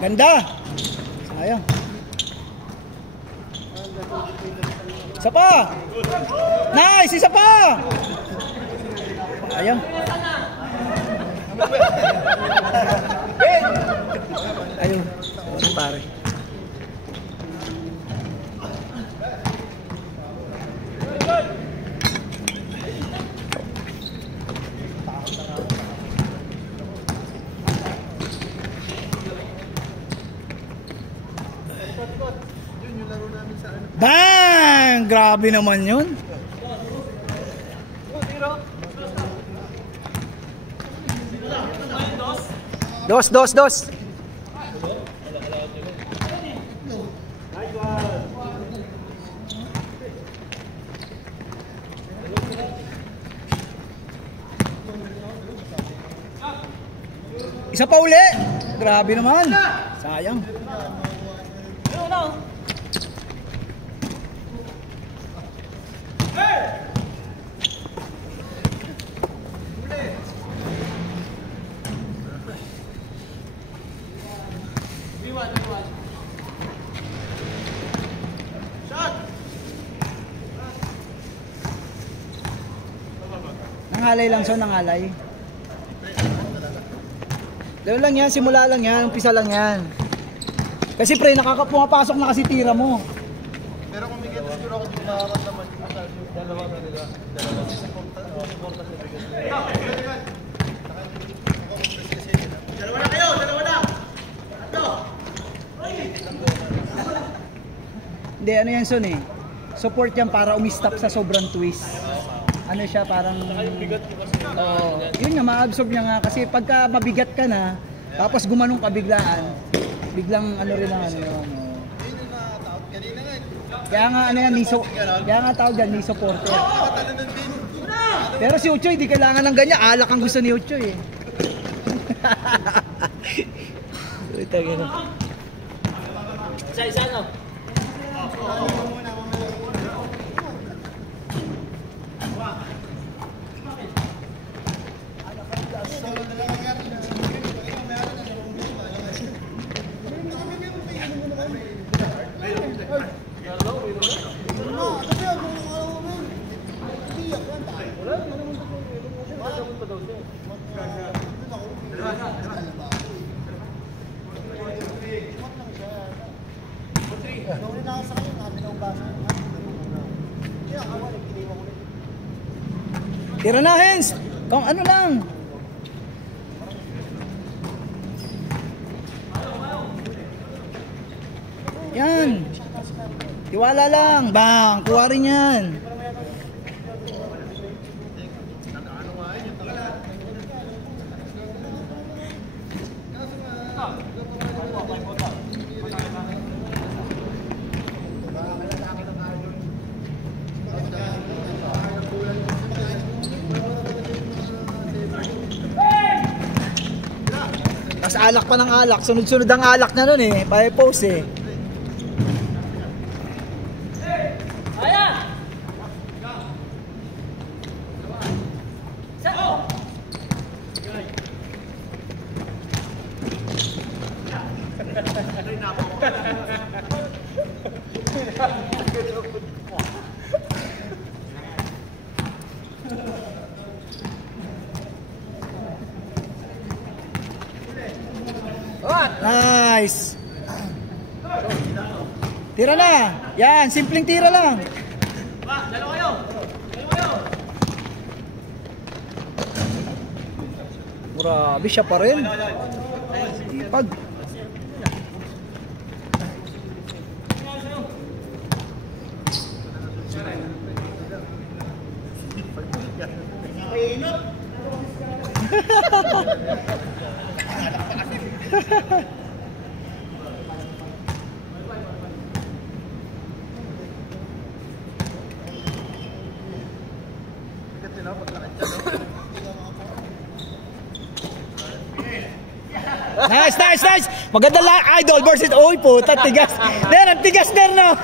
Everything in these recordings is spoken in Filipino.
Ganda. Sayang. Isa pa. Nice, isa pa. Sayang. Ayun. Pare. Bang! Grabe naman yun. Dos. Isa pa uli. Grabe naman. Sayang. Nangalay lang so, nangalay. Dahil lang yan, simula lang yan, umpisa lang yan. Kasi pre, pumapasok na kasi tira mo. Pero kung may ganito siguro ako di makakaramdaman yung massage yung dalawa na nila. Dalawa sa porta sa bigas. Dalawa na kayo! Dalawa na! Ano? Hindi, ano yan son eh. Support yan para umistop sa sobrang twist. Ano siya parang... yun nga, ma-absorb niya nga. Kasi pagka mabigat ka na, tapos gumanong ka biglang ano rin ang ano. Kaya nga ano yan, kaya nga tawag yan, knee supporter. Pero si Uchoy, di kailangan ng ganyan. Alak ang gusto ni Uchoy eh. Ito gano'n. Isa no? Tira na, Hens! Kung ano lang! Yan! Tiwala lang! Bang! Kuha rin yan! Mas alak pa ng alak. Sunod-sunod ang alak na nun eh. By post eh. Nice. Tira na. Yan, simpleng tira lang. Dalawa kayo. Grabe siya pa rin. Ipag. Nice. Maganda lang, idol versus oy puta, tigas. Den, ang tigas din no.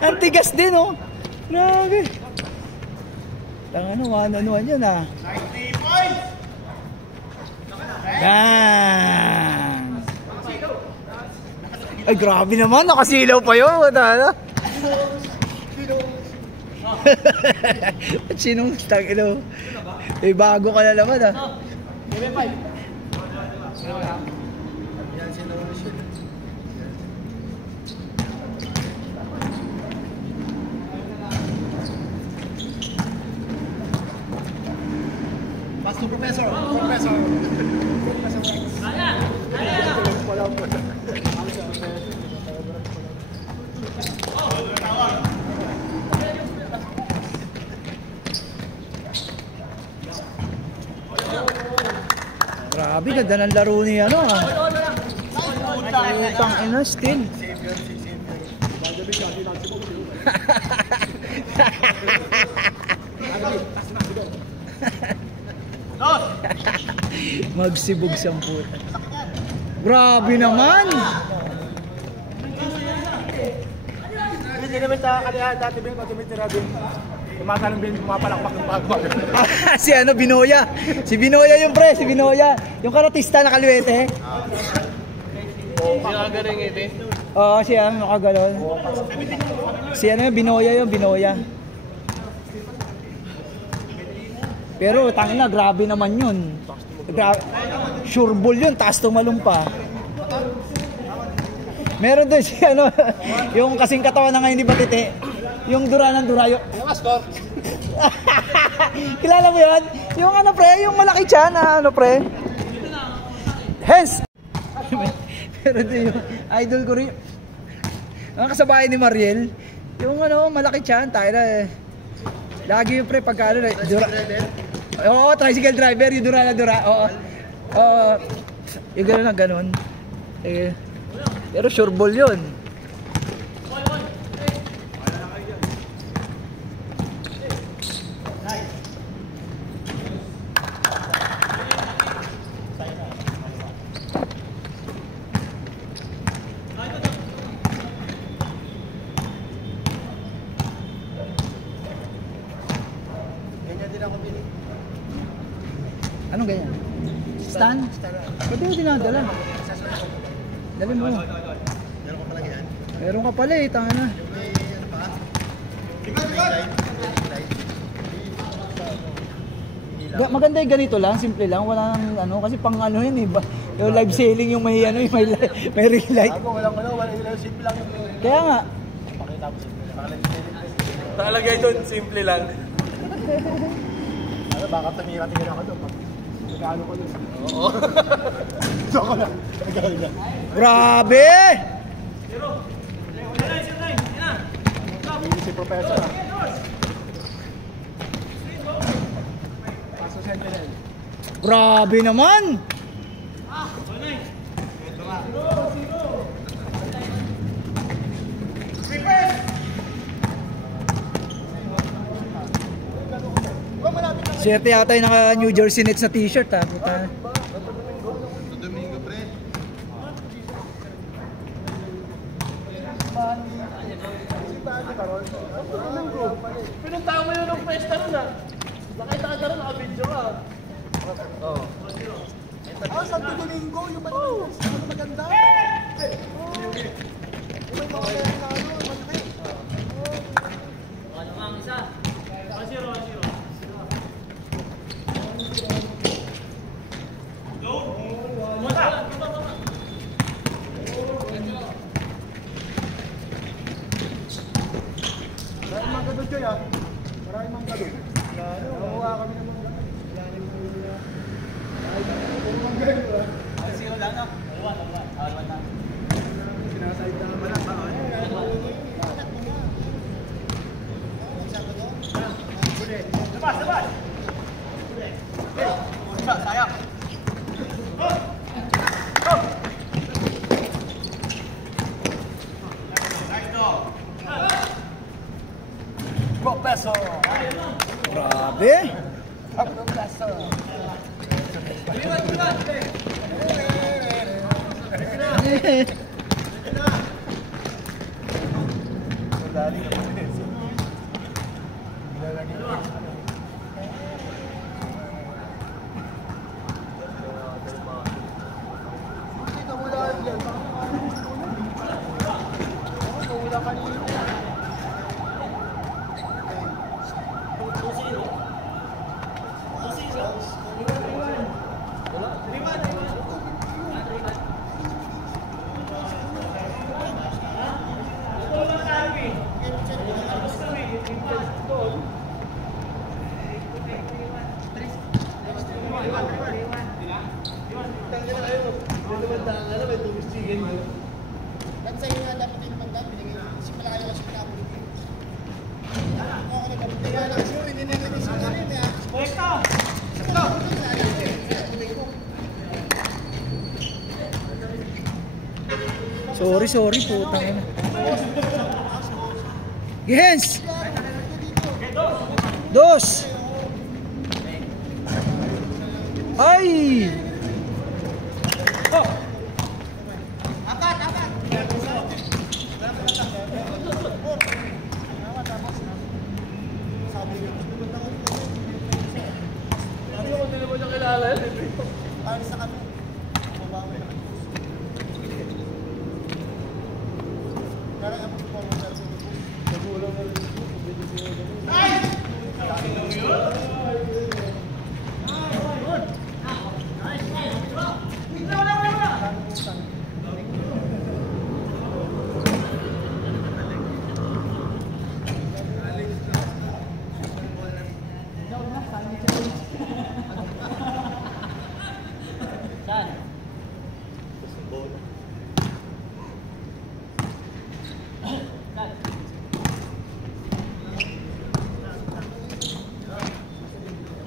Ang tigas din no. Grabe. Tang ano, ano yun ah. 90 points. Ay, grabe naman. Nakasilaw pa yun. Wala. At sinong tag-ino? Eh, bago ka na naman ah. Game 5. Yan si Noah Michel. Pass to Professor. Professor. Grabe, ganda ng laro ni ano ah. Putang ina, still. Magsibog siyang puta. Grabe naman. Hindi naman sa kalihan dati Ben, pag tumitira Ben. Tumatanong Ben, pumapalakpak ng bagbag. Si ano, Binoya. Si Binoya yung pre, si Binoya. Yung karatista na kaliwete. Sinagaling ito. Oo, siya, makagalon. Si ano yung Binoya yung Binoya. Pero tangina, grabe naman yun. Sure ball yun, taas tumalong pa. Meron doon si ano, yung kasing katawan na ngayon ni Batite. Yung dura ng dura. Yung Score. kilala mo yun? Yung ano pre, yung malaki tiyan na ano pre. Hence! Pero doon yung idol ko rin. Ang kasabayan ni Mariel, yung ano, malaki tiyan, tayo na. Lagi yung pre, pagka ano, dura. Oo, tricycle driver, yung dura na dura. Oo. Oo. Yung gano'n na gano'n. Eh, pero sure ball yun. Ganyan din ako Ben. Anong ganyan? Stand? Pwede mo dinadala. Dali mo. Meron ko pala yan. Meron ka pala eh, tanga na. May ano pa? Light. Maganda yung ganito lang, simple lang, wala nang ano, kasi pang ano yun eh, yung live selling yung may ano, yung may ring light. Ako, wala ilang simple lang yung Kaya nga, pakita mo simple lang. Nakalagay doon, simple lang. Ano, baka tumira-tira ako doon. Nagkano ko doon. Oo. So ako lang. Nagkano lang. grabe! Hindi si Professor ah. Paso Sentinel. Grabe naman! Swerte yata yung naka New Jersey Nets na t-shirt ha. Puta. Domingo pre. Pinuntahan mo yun ng pesta nun ah. Nakita ka na rin, naka-video ka. Oo. Ah, Santo Domingo, yung maganda. May mga ano, malaki. Ano ang isa? 1-0. Maraming mga gadot kayo ah. Maraming mga gadot. Nakuha kami ng mga gadot. Sinasayad na naman ang baan. Labas! Sayang! Professor! Grabe! Professor! Dali na po din. Dito mo dahil dyan. Tangin na kayo. May tumandaan ka na, may tumis chicken yun. At sa'yo nga dapat yung mandat, binigay. Kasi malaki kasi pinapagiging. Ako ako nagpapagiging. Kaya lang siguro, hindi na yung isip na rin. Basta! Sakto! Sorry, putang ina. Yes! Dos! Ay! Hindi ko naman niya kilala yun. Para sa kami. Mabawi na. Karang ang performance sa Nagulang na rin.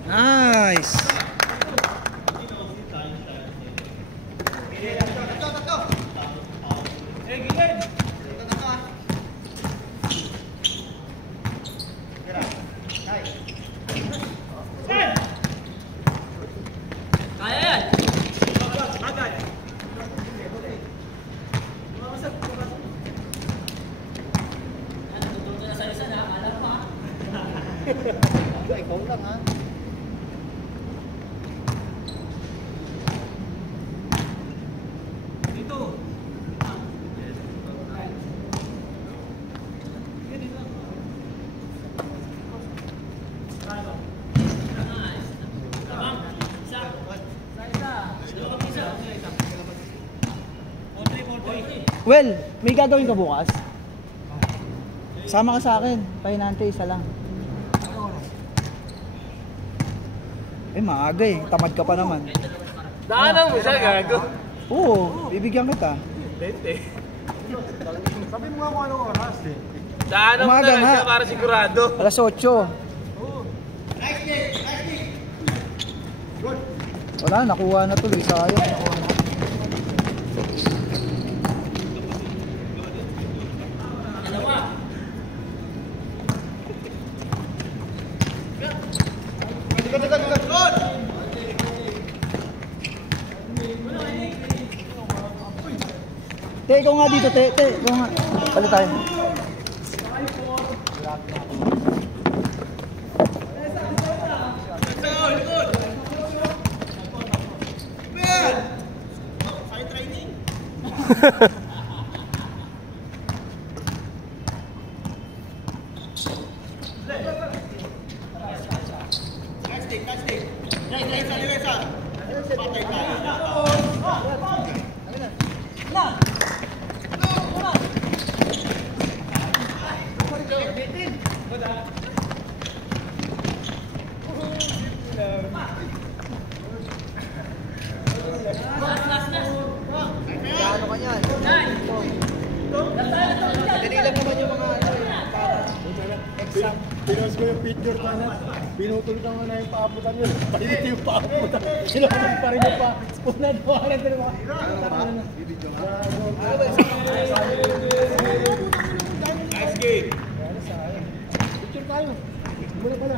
Nice! ikaw lang ha. Well, may gagawin ka bukas? Sama ka sa akin. Pahinante, isa lang. Maaga eh. Tamad ka pa naman. Daanan mo siya, gago. Oo, bibigyan kita. 20. Sabi mo nga kung anong oras eh. Daanan mo Umaga na lang nga. siya para sigurado. Alas 8. Wala, nakuha na tuloy. Sayang, nakuha na. Te, ikaw nga dito, te, ikaw nga. Palit tayo. Ano ka yan? Dali lang naman yung mga exam. Pinost ko yung picture pa na. Pinutol ka mo na yung paaputan yun. Palit yung paaputan. Sinunod pa rin yung pa. Unad mo ka na din mga. Nice game. Picture tayo. Muna pala.